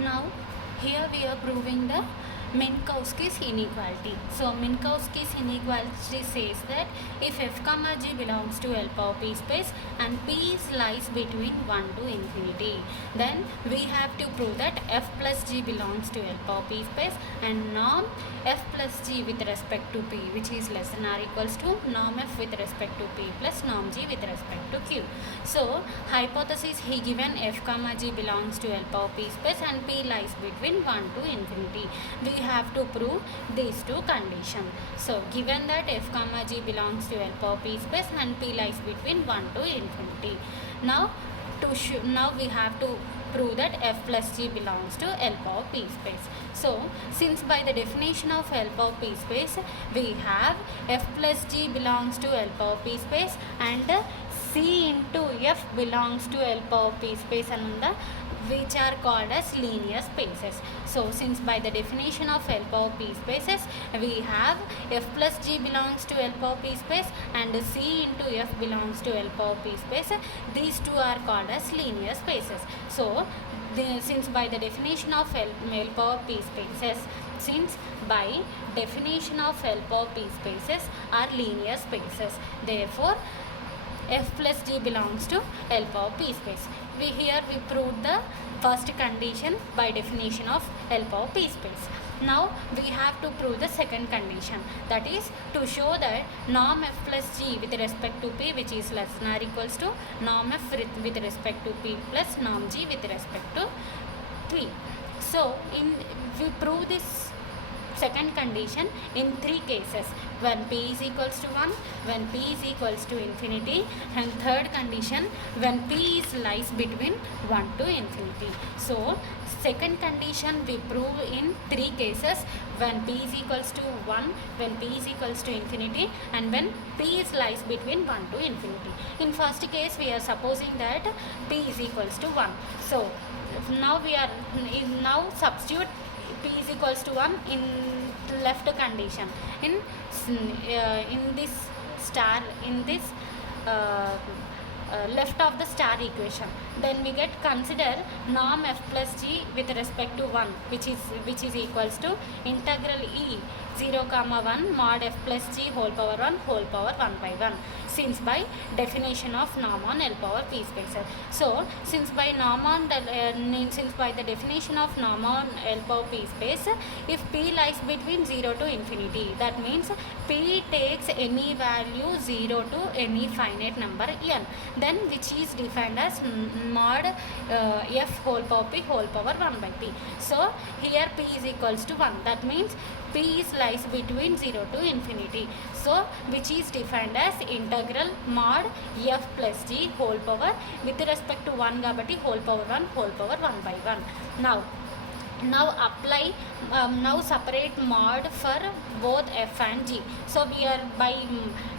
Now here we are proving the Minkowski's inequality. So Minkowski's inequality says that if f comma g belongs to L power p space and p lies between 1 to infinity, then we have to prove that f plus g belongs to L power p space and norm f plus g with respect to p, which is less than or equals to norm f with respect to p plus norm g with respect to q. So hypothesis, he given f comma g belongs to L power p space and p lies between 1 to infinity. We have to prove these two conditions. So given that f comma g belongs to L power p space and p lies between 1 to infinity. Now we have to prove that f plus g belongs to L power p space. So since by the definition of L power p space we have f plus g belongs to L power p space and c into f belongs to L power p space and which are called as linear spaces. So since by the definition of L power p spaces we have f plus g belongs to L power p space and c into f belongs to L power p space, these two are called as linear spaces. So since by the definition of L power p spaces, since by definition of L power p spaces are linear spaces, therefore f plus g belongs to L power p space. Here we proved the first condition by definition of L power p space. Now we have to prove the second condition, that is to show that norm f plus g with respect to p, which is less than or equals to norm f with respect to p plus norm g with respect to 3. So we prove this second condition in 3 cases: when p is equals to 1, when p is equals to infinity, and third condition when p is lies between 1 to infinity. So second condition we prove in 3 cases: when p is equals to 1, when p is equals to infinity, and when p is lies between 1 to infinity. In first case we are supposing that p is equals to 1. So now substitute p is equals to 1 in left condition in this star, in this left of the star equation. Then we get consider norm f plus g with respect to 1, which is equals to integral e 0 comma 1 mod f plus g whole power 1 whole power 1 by 1, since by definition of norm on L power p space. So since by the definition of norm on L power p space, if p lies between 0 to infinity, that means p takes any value 0 to any finite number n, then which is defined as mod f whole power p whole power 1 by p. So here p is equals to 1, that means p is lies between 0 to infinity. So which is defined as integral mod f plus g whole power with respect to 1 kabatti whole power 1 whole power 1 by 1. Now apply now separate mod for both f and g. So we are by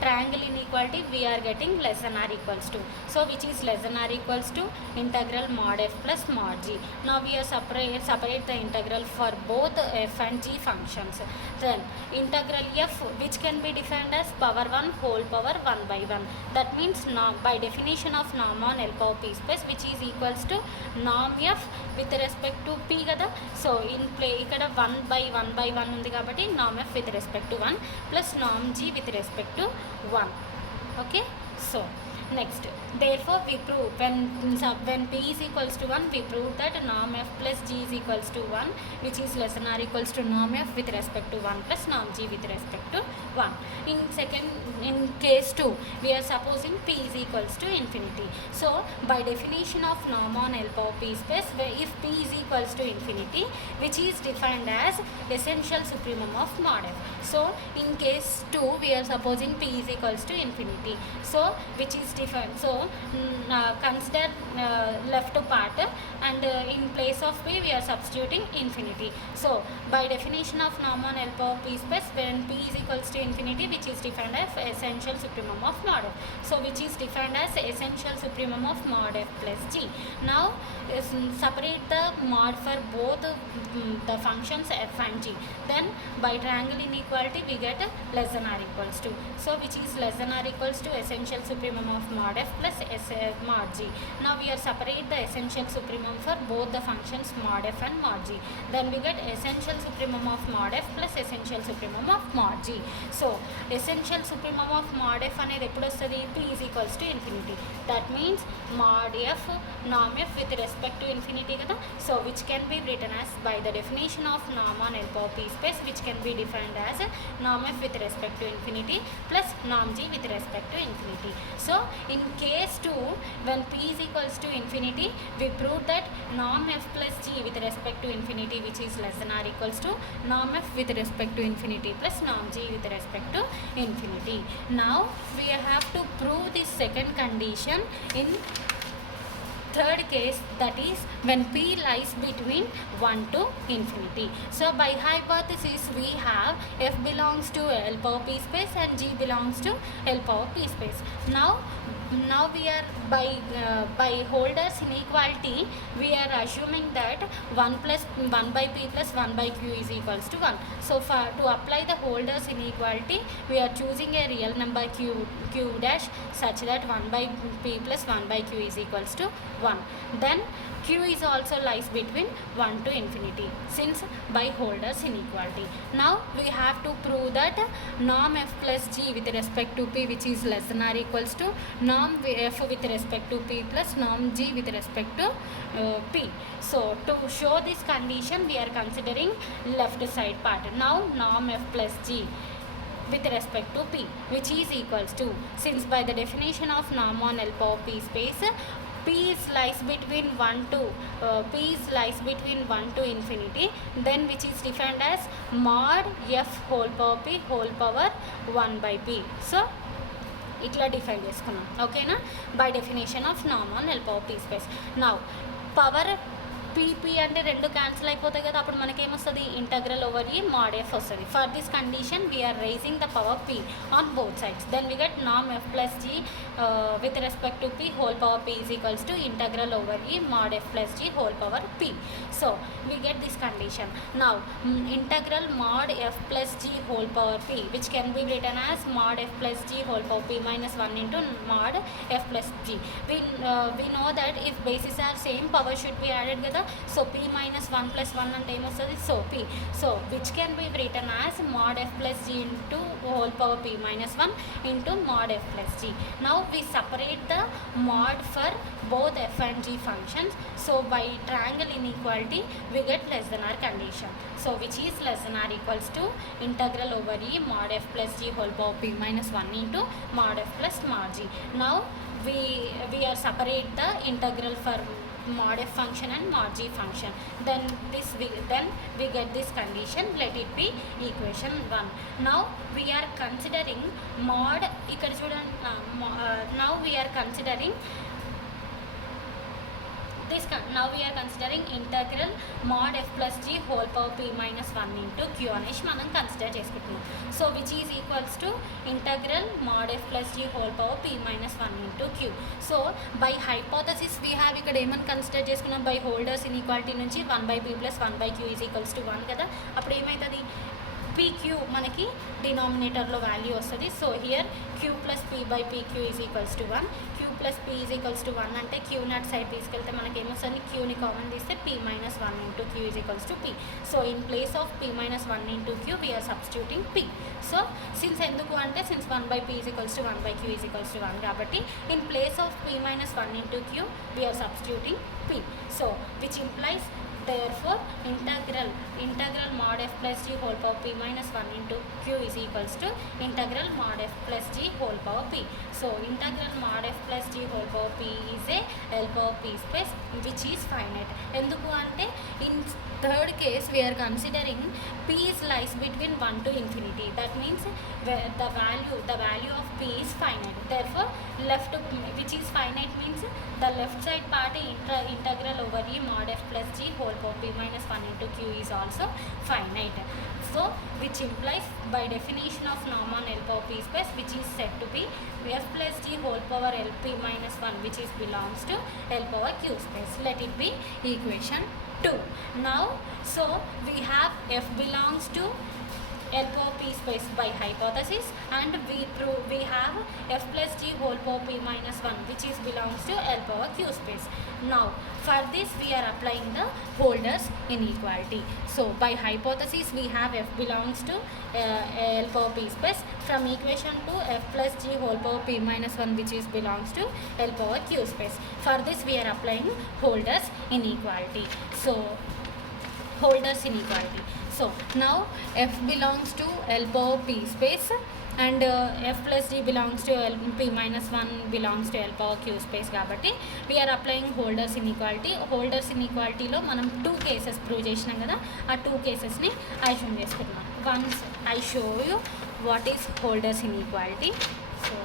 triangle inequality we are getting less than or equals to, so which is less than or equals to integral mod f plus mod g. Now we are separate the integral for both f and g functions. Then integral f, which can be defined as power 1 whole power 1 by 1, that means by definition of norm on L power p space, which is equals to norm f with respect to p kada. So in play ikkada 1 by 1 undi kabatti norm f with respect to 1 plus norm g with respect to 1. Okay, so next, therefore we prove when p is equals to 1, we prove that norm f plus g is equals to 1, which is less than or equals to norm f with respect to 1 plus norm g with respect to 1. In case 2 we are supposing p is equals to infinity. So by definition of norm on L power p space, where if p is equals to infinity, which is defined as essential supremum of mod f. So in case 2 we are supposing p is equals to infinity, so which is different. So consider left part and in place of p we are substituting infinity. So by definition of norm on L power p space, when p is equals to infinity, which is defined as essential supremum of mod f. So which is defined as essential supremum of mod f plus g. Now separate the mod for both the functions f and g. Then by triangle inequality we get less than or equals to. So which is less than or equals to essential supremum of mod f plus mod g. Now we are separate the essential supremum for both the functions mod f and mod g. Then we get essential supremum of mod f plus essential supremum of mod g. So essential supremum of mod f అనేది ఎప్పుడు వస్తుంది? p is equals to infinity. That means mod f norm f with respect to infinity కదా. So which can be written as by the definition of norm on L power p space, which can be defined as norm f with respect to infinity plus norm g with respect to infinity. So in case 2, when p is equals to infinity, we prove that norm f plus g with respect to infinity, which is less than or equals to norm f with respect to infinity plus norm g with respect to infinity. Now we have to prove this second condition in third case, that is when p lies between 1 to infinity. So by hypothesis we have f belongs to L power p space and g belongs to L power p space. Now we are by Holder's inequality, we are assuming that 1 plus 1 by p plus 1 by q is equals to 1. So to apply the Holder's inequality, we are choosing a real number q dash such that 1 by p plus 1 by q is equals to 1. Then q is also lies between 1 to infinity, since by Holder's inequality. Now we have to prove that norm f plus g with respect to p, which is less than or equals to norm f with respect to p plus norm g with respect to p. So to show this condition, we are considering left side part. Now norm f plus g with respect to p, which is equals to, since by the definition of norm on L power p space, p lies between 1 to infinity, then which is defined as mod f whole power p whole power 1 by p. So ఇట్లా define చేసుకున్నాం, ఓకేనా, by definition of norm on L power p space. Now power p p అంటే రెండు cancel అయిపోతాయి కదా, అప్పుడు మనకేమొస్తుంది? Integral over E mod f వస్తుంది. For this condition we are raising the power p on both sides. Then we get norm f plus g with respect to p whole power p is equals to integral over E mod f plus g whole power p. So we get this condition. Now integral mod f plus g whole power p, which can be written as mod f plus g whole power p minus 1 into mod f plus g. We know that if bases are same, power should be added kada. So p minus 1 plus 1 ante em ostadi? So p. So which can be written as mod f plus g into whole power p minus 1 into mod f plus g. Now we separate the mod for both f and g functions. So by triangle inequality, we get less than or condition. So which is less than or equals to integral over e mod f plus g whole power p minus 1 into mod f plus mod g. Now we are separate the integral for mod f function and mod g function. Then we get this condition. Let it be equation 1. Now we are considering mod ikkada chudandi. Now we are considering now we are considering integral mod f plus g whole power p minus 1 into q అనేసి మనం consider చేసుకుంటున్నాం. So which is equals to integral mod f plus g whole power p minus 1 into q. So by hypothesis we have ఇక్కడ ఏమని consider చేసుకున్నాం? By holders inequality నుంచి 1 by p plus 1 by q is equals to 1 కదా. అప్పుడు ఏమవుతుంది? pq మనకి డినామినేటర్లో value వస్తుంది. So here q plus p by pq is equals to 1. q plus p is equals to 1 అంటే q నాట్ సైడ్ తీసుకెళ్తే మనకి ఏమొస్తుంది? qని కామన్ తీస్తే p minus 1 into q is equals to p. So in place of p minus 1 into q we are substituting p. So since ఎందుకు అంటే since 1 by p is equals to 1 by q is equals to 1 కాబట్టి in place of p minus 1 into q we are substituting p. So which implies therefore integral mod f plus g whole power p minus 1 into q is equals to integral mod f plus g whole power p. So integral mod f plus g whole power p is a L power p space which is finite. Enduku ante in third case we are considering p is lies between 1 to infinity. That means the value of p is finite. Therefore left, which is finite, means the left side part integral over e mod f plus g whole power p minus 1 into q is also finite. So which implies by definition of norm on L power p space, which is said to be f plus g whole power L p minus 1, which is belongs to L power q space. Let it be equation 2. Now so we have f belongs to L power p space by hypothesis, and we have f plus g whole power p minus 1 which is belongs to L power q space. Now for this we are applying the Holder's inequality. So by hypothesis we have f belongs to L power p space. From equation to f plus g whole power p minus 1 which is belongs to L power q space. For this we are applying Holder's inequality. So Holder's inequality. So now f belongs to L power p space and f plus g belongs to p minus 1 belongs to L power q space కాబట్టి we are applying Holder's inequality. Holder's inequality లో మనం 2 cases prove చేసినాం కదా, ఆ 2 కేసెస్ని assume చేసుకుంటున్నాం. Once I show you what is Holder's inequality. So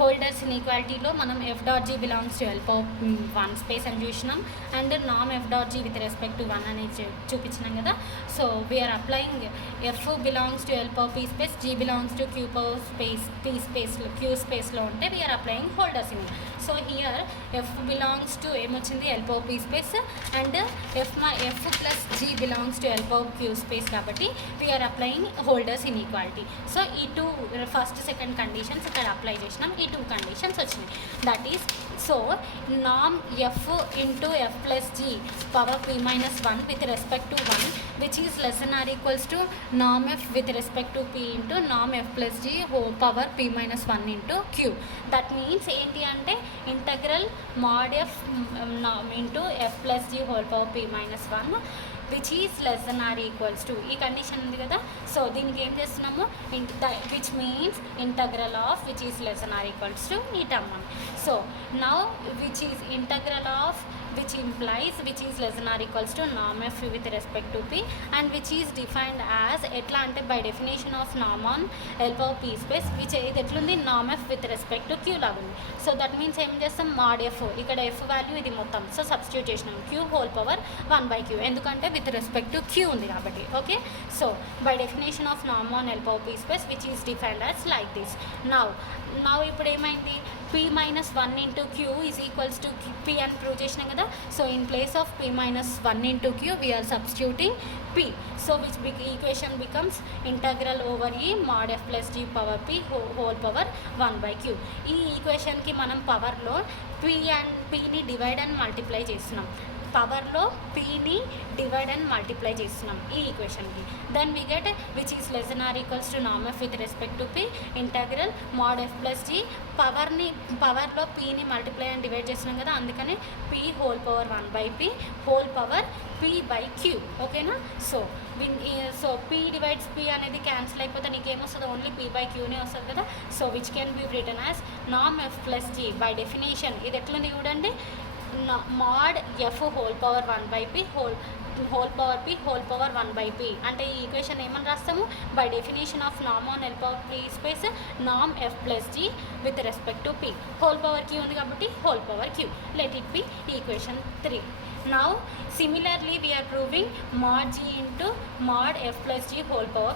Holder's inequality లో మనం f dot g belongs to L power 1 space అని చూసినాం, అండ్ నామ్ f dot g with respect to 1 అని చూపించినాం కదా. So we are applying f belongs to L power p space, g belongs to q power space p spaceలో q spaceలో ఉంటే we are applying Holder's inequality. So here f belongs to ఏమొచ్చింది L power p space and f plus g belongs to L power q space కాబట్టి we are applying Holder's inequality. So ఈ 2 first second conditions ఇక్కడ apply చేసినాం, ఈ 2 conditions వచ్చినాయి. That is so నామ్ f into f plus g power p minus 1 with respect to 1 which is less than or equals to నామ్ f with respect to p into నామ్ f plus g power p minus 1 into q. That means ఏంటి అంటే integral mod f into f plus g whole power p minus 1 which is less than or equals to, ఈ condition ఉంది కదా. So దీనికి ఏం చేస్తున్నాము, which means integral of which is less than or equals to ఈ term అని. So now which is integral of which implies which is less than or equals to norm f with respect to p and which is defined as ఎట్లా అంటే by definition of norm on L power p space which ఇది ఎట్లుంది norm f with respect to q లాగా ఉంది. So that means ఏం చేస్తాం mod f, ఇక్కడ f value ఇది మొత్తం, సో సబ్స్టిట్యూట్ చేసినాం q హోల్ పవర్ 1/q ఎందుకంటే విత్ రెస్పెక్ట్ టు q ఉంది కాబట్టి. Okay, so by definition of norm on L power p space which is defined as like this. now ఇప్పుడు ఏమైంది, p minus 1 into q is equals to p అని prove చేసినాం కదా. So in place of p minus 1 into q we are substituting p. So which equation becomes integral over e mod f plus g power p whole power 1/q. ఈ ఈక్వేషన్కి మనం పవర్లో pని divide and multiply చేస్తున్నాం, పవర్లో pని divide and multiply చేస్తున్నాం ఈ ఈక్వేషన్కి. Then we get which is less than or equals to నామ్ F with respect to p integral mod f plus g పవర్లో pని మల్టిప్లై అండ్ డివైడ్ చేస్తున్నాం కదా, అందుకనే p whole power 1/p whole power p/q. ఓకేనా. So p divides p అనేది cancel అయిపోతే నీకేమొస్తుంది, only p/qనే వస్తుంది కదా. So which can be written as నామ్ F plus g by definition. ఇది ఎట్లుంది చూడండి, mod f whole power 1/p whole power p whole power 1/p అంటే ఈ ఈక్వేషన్ ఏమని రాస్తాము, బై డెఫినేషన్ ఆఫ్ నామ్ on L power p space నామ్ f plus g with respect to p whole power q ఉంది కాబట్టి whole power q. Let it be equation 3. Now similarly we are proving mod g into mod f plus g whole power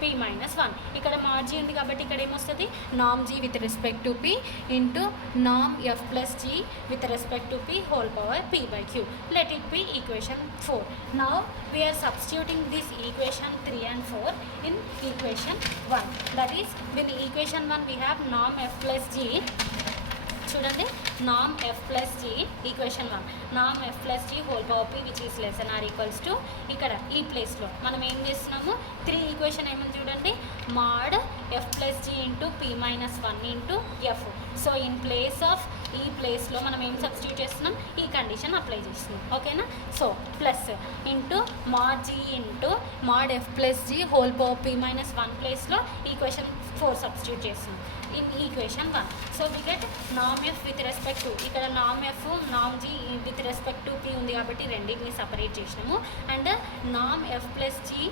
p minus 1. ఇక్కడ mod g ఉంది కాబట్టి ఇక్కడ ఏమొస్తుంది, norm g with respect to p into norm f plus g with respect to p whole power p/q. Let it be equation 4. Now we are substituting this equation 3 and 4 in equation 1. That is, in equation 1 we have norm f plus g. చూడండి, నామ్ F plus G equation 1 నామ్ F plus G whole power P which is less than or equals to, ఇక్కడ ఈ ప్లేస్లో మనం ఏం చేస్తున్నాము, 3 equation ఏమని చూడండి, mod f plus g into p minus 1 into f. So in place of ఈ ప్లేస్లో మనం ఏం సబ్స్టిట్యూట్ చేస్తున్నాం, ఈ కండిషన్ అప్లై చేస్తున్నాం. ఓకేనా. So plus into mod G into mod f plus G whole power P minus 1 ప్లేస్లో ఈక్వేషన్ 4 సబ్స్టిట్యూట్ చేస్తున్నాం in equation 1. So we get NAM F with respect to, ఇక్కడ నామ్ F NAM G with respect to P ఉంది కాబట్టి రెండింటిని separate చేసినాము, and NAM F plus G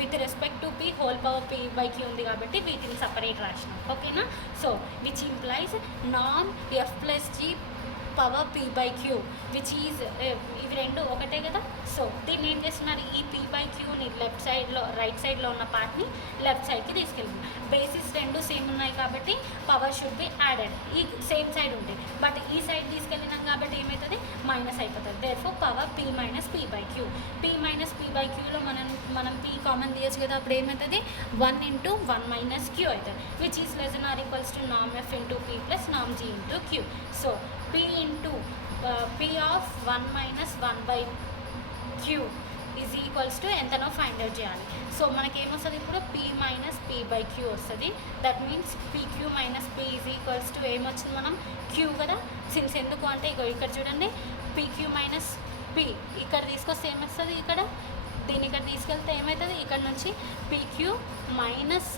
with respect to P whole power p/q ఉంది కాబట్టి వీటిని separate రాసినాం. ఓకేనా. So which implies NAM F plus g power p/q which is, ఇవి రెండు ఒకటే కదా. సో దీన్ని ఏం చేస్తున్నారు, ఈ p/qని లెఫ్ట్ సైడ్లో రైట్ సైడ్లో ఉన్న పార్ట్ని లెఫ్ట్ సైడ్కి తీసుకెళ్తుంది. బేసిస్ రెండు సేమ్ ఉన్నాయి కాబట్టి కాబట్టి పవర్ షుడ్ బి యాడెడ్, ఈ సేమ్ సైడ్ ఉంటాయి. బట్ ఈ సైడ్ తీసుకెళ్ళినాం కాబట్టి ఏమవుతుంది, మైనస్ అయిపోతుంది. Therefore power p minus p by q. p minus p by క్యూలో మనం p కామన్ తీయచ్చు కదా, అప్పుడు ఏమవుతుంది 1 ఇంటూ 1 మైనస్ క్యూ అవుతుంది, which is less than or equals to నామ్ f ఇంటూ p ప్లస్ నామ్ g into q. So p into p of 1 minus 1 by q is equals to ఎంతనో ఫైండ్ అవుట్ చేయాలి. సో మనకి ఏమొస్తుంది ఇప్పుడు p minus p by Q వస్తుంది. That means pq minus p is equals to ఏమొచ్చింది మనం క్యూ కదా. సిన్స్ ఎందుకు అంటే ఇగో ఇక్కడ చూడండి pq మైనస్ p ఇక్కడ తీసుకొస్తే ఏమొస్తుంది, ఇక్కడ దీన్ని ఇక్కడ తీసుకెళ్తే ఏమవుతుంది, ఇక్కడ నుంచి pq మైనస్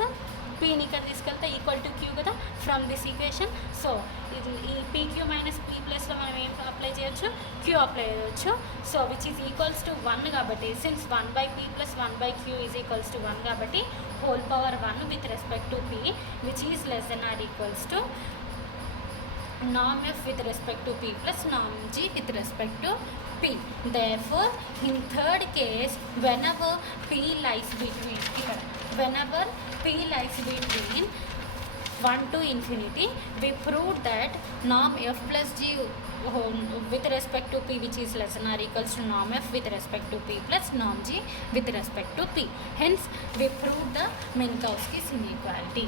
pని ఇక్కడ తీసుకెళ్తే ఈక్వల్ టు క్యూ కదా ఫ్రమ్ దిస్ ఈక్వేషన్. సో ఈ pq మైనస్ p ప్లస్లో మనం ఏం అప్లై చేయొచ్చు, క్యూ అప్లై చేయవచ్చు. So which is equals to 1 కాబట్టి since 1 by p plus 1 by q is equals to 1 కాబట్టి whole power 1 with respect to p which is less than or equals to norm f with respect to p plus norm g with respect to p. Therefore in third case whenever p lies between whenever p lies between 1 to infinity, we proved that norm f plus g with respect to p which is less than or equals to norm f with respect to p plus norm g with respect to p. Hence we proved the Minkowski's inequality.